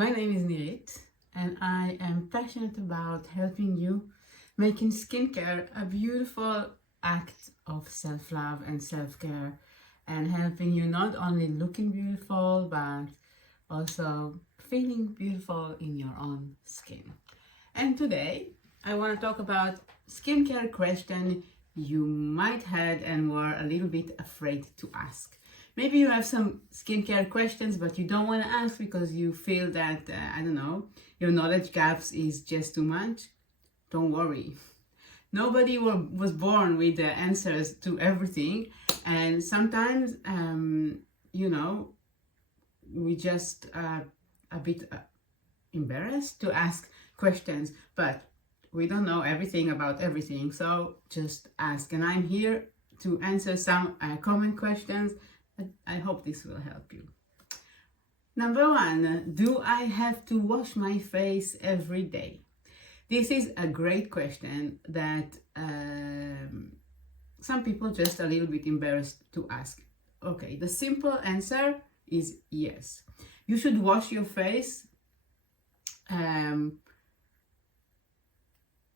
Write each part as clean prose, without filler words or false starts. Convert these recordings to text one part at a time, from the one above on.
My name is Nirit, and I am passionate about helping you making skincare a beautiful act of self-love and self-care, and helping you not only looking beautiful but also feeling beautiful in your own skin. And today I want to talk about skincare question you might had and were a little bit afraid to ask. Maybe you have some skincare questions but you don't want to ask because you feel that, I don't know, your knowledge gaps is just too much. Don't worry. Nobody was born with the answers to everything, and sometimes, we just a bit embarrassed to ask questions, but we don't know everything about everything, so just ask. And I'm here to answer some common questions. I hope this will help you. Number one, do I have to wash my face every day? This is a great question that some people just a little bit embarrassed to ask. Okay, the simple answer is yes. You should wash your face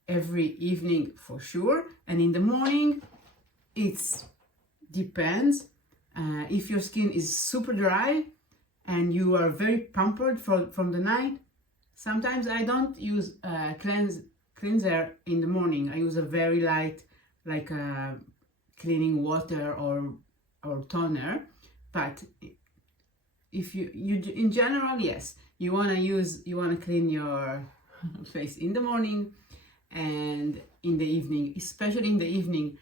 every evening for sure, and in the morning it depends. If your skin is super dry and you are very pampered from the night, sometimes I don't use cleanser in the morning. I use a very light, like cleaning water or toner. But if you in general, yes, you want to clean your face in the morning and in the evening, especially in the evening,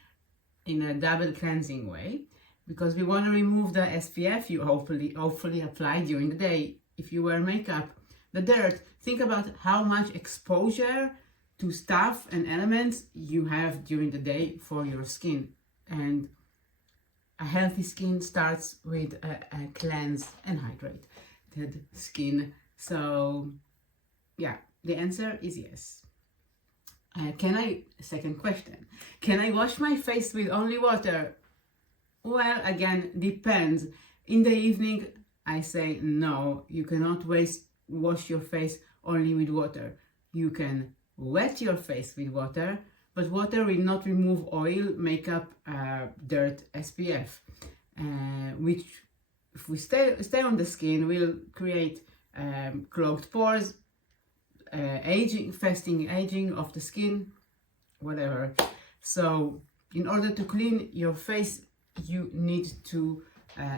in a double cleansing way, because we want to remove the SPF you hopefully apply during the day. If you wear makeup, the dirt, think about how much exposure to stuff and elements you have during the day for your skin. And a healthy skin starts with a cleanse and hydrated skin. So yeah, the answer is yes. Second question, can I wash my face with only water? Well, again, depends. In the evening, I say no, you cannot wash your face only with water. You can wet your face with water, but water will not remove oil, makeup, dirt, SPF, which if we stay on the skin will create clogged pores, aging of the skin, whatever. So in order to clean your face, you need to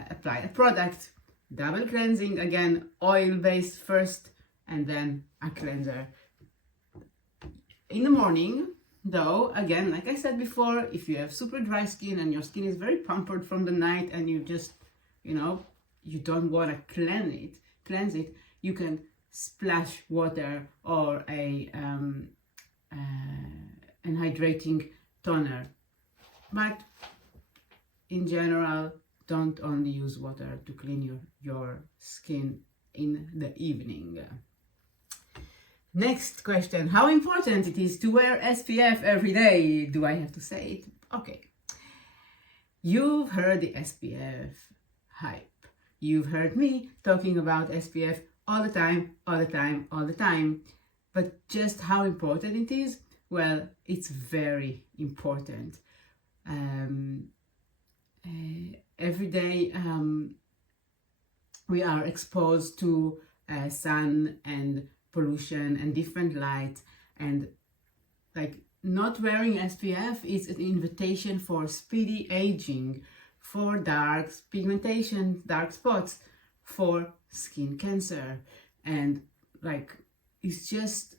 apply a product, double cleansing, again, oil based first and then a cleanser. In the morning, though, again, like I said before, if you have super dry skin and your skin is very pampered from the night and you just, you don't want to cleanse it, you can splash water or an hydrating toner. But in general, don't only use water to clean your skin in the evening. Next question, how important it is to wear SPF every day? Do I have to say it? Okay. You've heard the SPF hype. You've heard me talking about SPF all the time. But just how important it is? Well, it's very important. Every day we are exposed to sun and pollution and different light, and like not wearing SPF is an invitation for speedy aging, for dark pigmentation, dark spots, for skin cancer. And like it's just,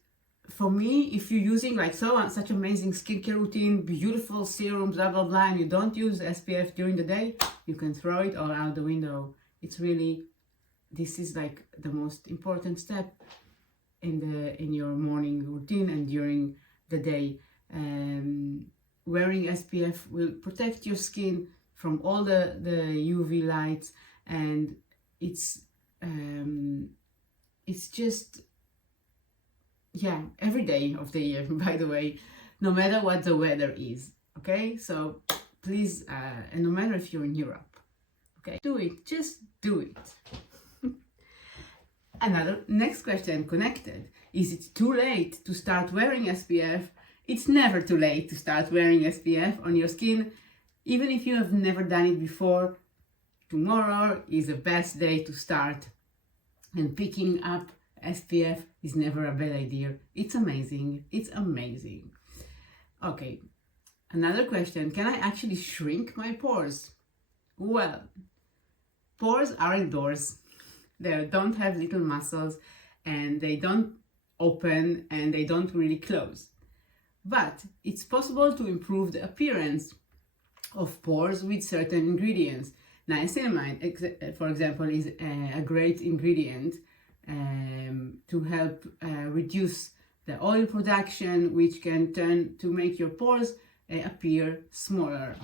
for me, if you're using like such amazing skincare routine, beautiful serums, blah blah blah, and you don't use SPF during the day, you can throw it all out the window. It's really, this is like the most important step in your morning routine and during the day. Wearing SPF will protect your skin from all the UV lights, and it's just, yeah, every day of the year, by the way, no matter what the weather is. Okay, so please, and no matter if you're in Europe, okay, do it, just do it. Another next question connected. Is it too late to start wearing SPF? It's never too late to start wearing SPF on your skin. Even if you have never done it before, tomorrow is the best day to start. And picking up SPF is never a bad idea. It's amazing. It's amazing. Okay, another question. Can I actually shrink my pores? Well, pores are indoors. They don't have little muscles and they don't open and they don't really close. But it's possible to improve the appearance of pores with certain ingredients. Niacinamide, for example, is a great ingredient to help reduce the oil production, which can turn to make your pores appear smaller.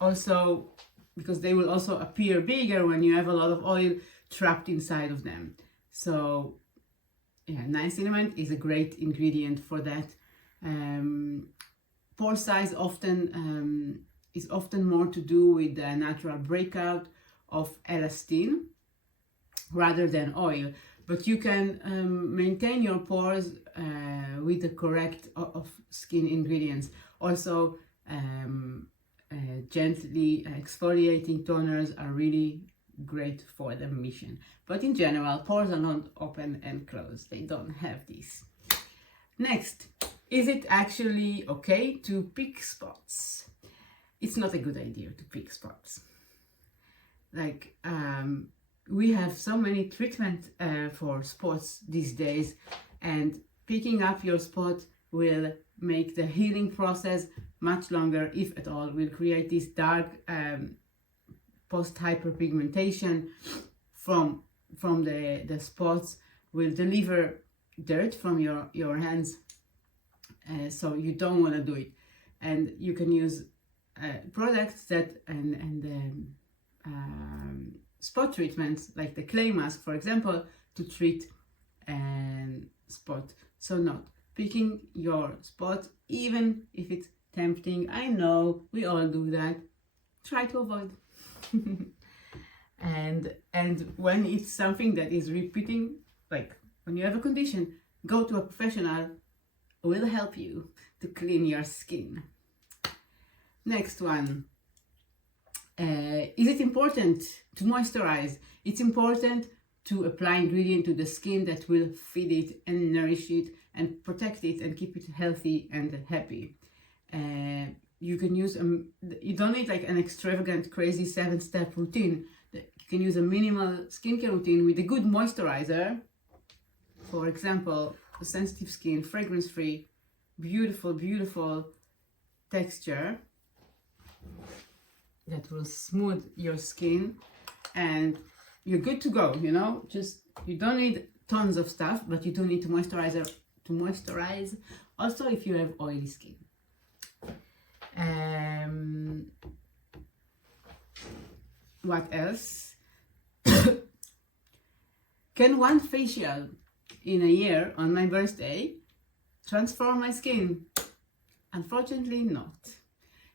Also, because they will also appear bigger when you have a lot of oil trapped inside of them. So, yeah, niacinamide is a great ingredient for that. Pore size is often more to do with the natural breakout of elastin rather than oil, but you can maintain your pores with the correct of skin ingredients. Also, gently exfoliating toners are really great for the mission. But in general, pores are not open and closed. They don't have this. Next, is it actually okay to pick spots? It's not a good idea to pick spots. Like, we have so many treatments for spots these days, and picking up your spot will make the healing process much longer, if at all. Will create this dark post-hyperpigmentation from the spots, will deliver dirt from your hands, so you don't want to do it. And you can use products that and spot treatments like the clay mask, for example, to treat spot. So not picking your spot, even if it's tempting. I know we all do that. Try to avoid. and when it's something that is repeating, like when you have a condition, go to a professional who will help you to clean your skin. Next one. Is it important to moisturize? It's important to apply ingredient to the skin that will feed it and nourish it and protect it and keep it healthy and happy. You can use you don't need like an extravagant, crazy 7-step routine. You can use a minimal skincare routine with a good moisturizer. For example, a sensitive skin, fragrance-free, beautiful texture that will smooth your skin, and you're good to go. You know, just you don't need tons of stuff, but you do need to moisturize. Also, if you have oily skin. What else? Can one facial in a year on my birthday transform my skin? Unfortunately not.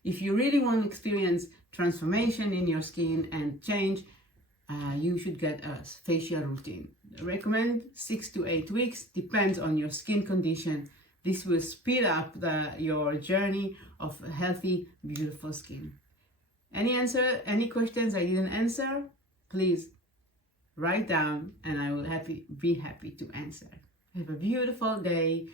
If you really want to experience transformation in your skin and change, you should get a facial routine. I recommend 6 to 8 weeks, depends on your skin condition. This will speed up your journey of a healthy, beautiful skin. Any questions I didn't answer, please write down and I will be happy to answer. Have a beautiful day.